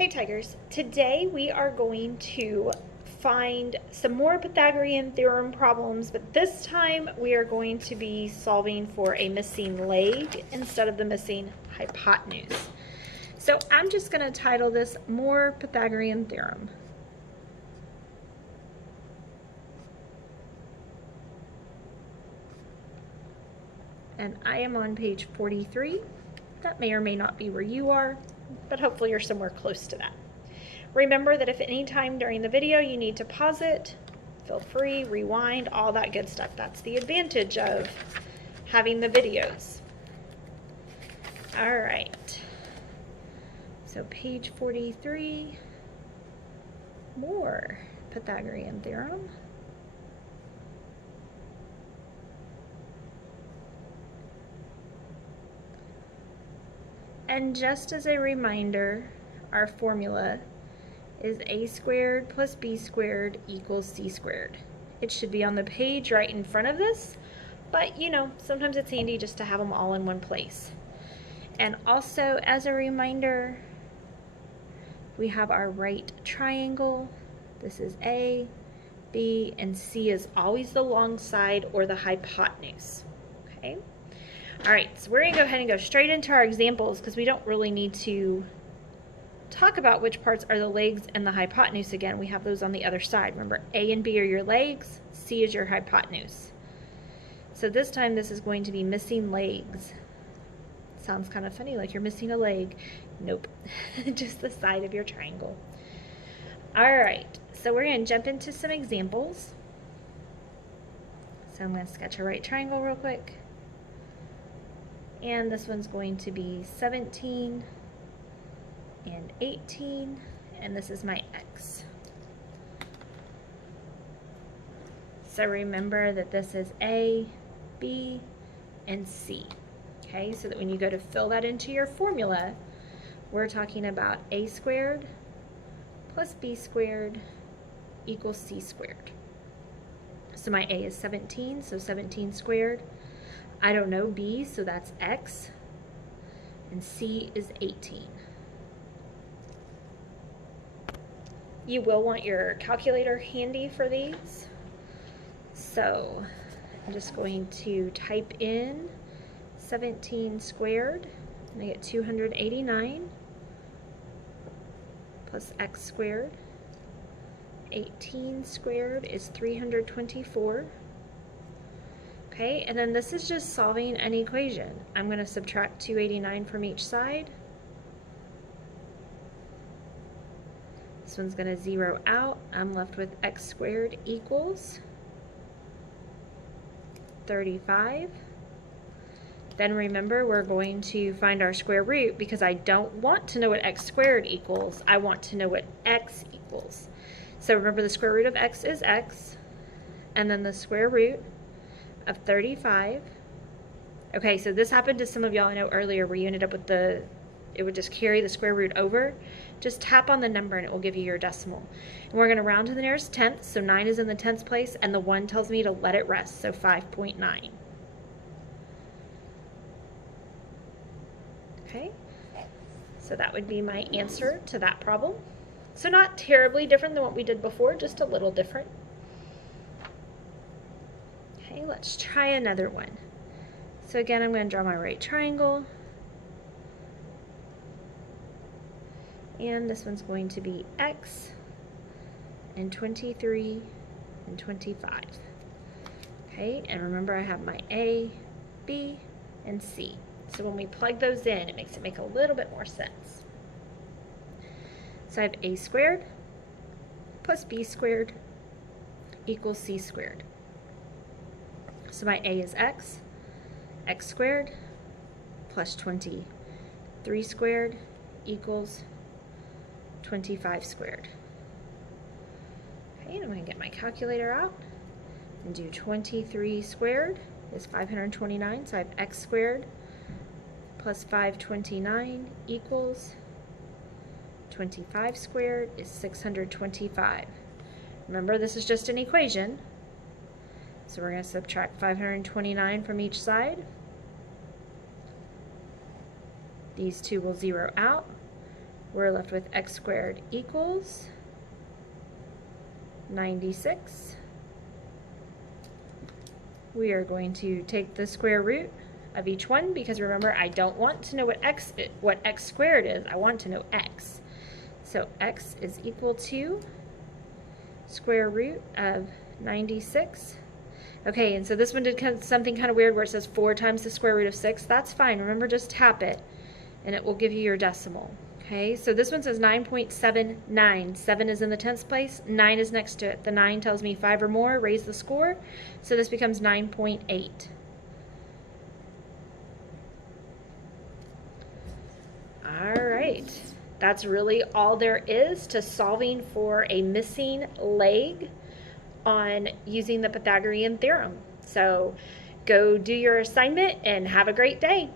Hey Tigers, today we are going to find some more Pythagorean theorem problems, but this time we are going to be solving for a missing leg instead of the missing hypotenuse. So I'm just going to title this More Pythagorean Theorem. And I am on page 43. That may or may not be where you are, but hopefully you're somewhere close to that. Remember that if at any time during the video you need to pause it, feel free, rewind, all that good stuff. That's the advantage of having the videos. All right, so page 43, more Pythagorean theorem. And just as a reminder, our formula is a squared plus b squared equals c squared. It should be on the page right in front of this, but you know, sometimes it's handy just to have them all in one place. And also, as a reminder, we have our right triangle. This is A, B, and C is always the long side or the hypotenuse, okay? All right, so we're gonna go ahead and go straight into our examples because we don't really need to talk about which parts are the legs and the hypotenuse again. We have those on the other side. Remember, A and B are your legs, C is your hypotenuse. So this time this is going to be missing legs. Sounds kind of funny, like you're missing a leg. Nope, just the side of your triangle. All right, so we're gonna jump into some examples. So I'm gonna sketch a right triangle real quick. And this one's going to be 17 and 18, and this is my x. So remember that this is A, B, and C. Okay, so that when you go to fill that into your formula, we're talking about a squared plus b squared equals c squared. So my A is 17, so 17 squared. I don't know b, so that's x, and c is 18. You will want your calculator handy for these. So I'm just going to type in 17 squared, and I get 289 plus x squared. 18 squared is 324. Okay, and then this is just solving an equation. I'm going to subtract 289 from each side. This one's going to zero out. I'm left with x squared equals 35. Then remember, we're going to find our square root because I don't want to know what x squared equals. I want to know what x equals. So remember, the square root of x is x, and then the square root of 35. Okay, so this happened to some of y'all I know earlier where you ended up with it would just carry the square root over. Just tap on the number and it will give you your decimal. And we're going to round to the nearest tenth, so 9 is in the tenths place, and the 1 tells me to let it rest, so 5.9. Okay, so that would be my answer to that problem. So not terribly different than what we did before, just a little different. Okay, let's try another one. So again, I'm going to draw my right triangle. And this one's going to be x and 23 and 25. Okay, and remember I have my A, B, and C. So when we plug those in, it makes it make a little bit more sense. So I have a squared plus b squared equals c squared. So my A is x squared plus 23 squared equals 25 squared. Okay, and I'm going to get my calculator out and do 23 squared is 529, so I have x squared plus 529 equals 25 squared is 625. Remember, this is just an equation, so we're going to subtract 529 from each side. These two will zero out. we're left with x squared equals 96. We are going to take the square root of each one because remember, I don't want to know what x squared is. I want to know x. So x is equal to square root of 96. Okay, and so this one did something kind of weird where it says 4 times the square root of 6. That's fine. Remember, just tap it, and it will give you your decimal. Okay, so this one says 9.79. 7 is in the tenths place. 9 is next to it. The 9 tells me 5 or more. Raise the score. So this becomes 9.8. All right. That's really all there is to solving for a missing leg on using the Pythagorean theorem. So go do your assignment and have a great day.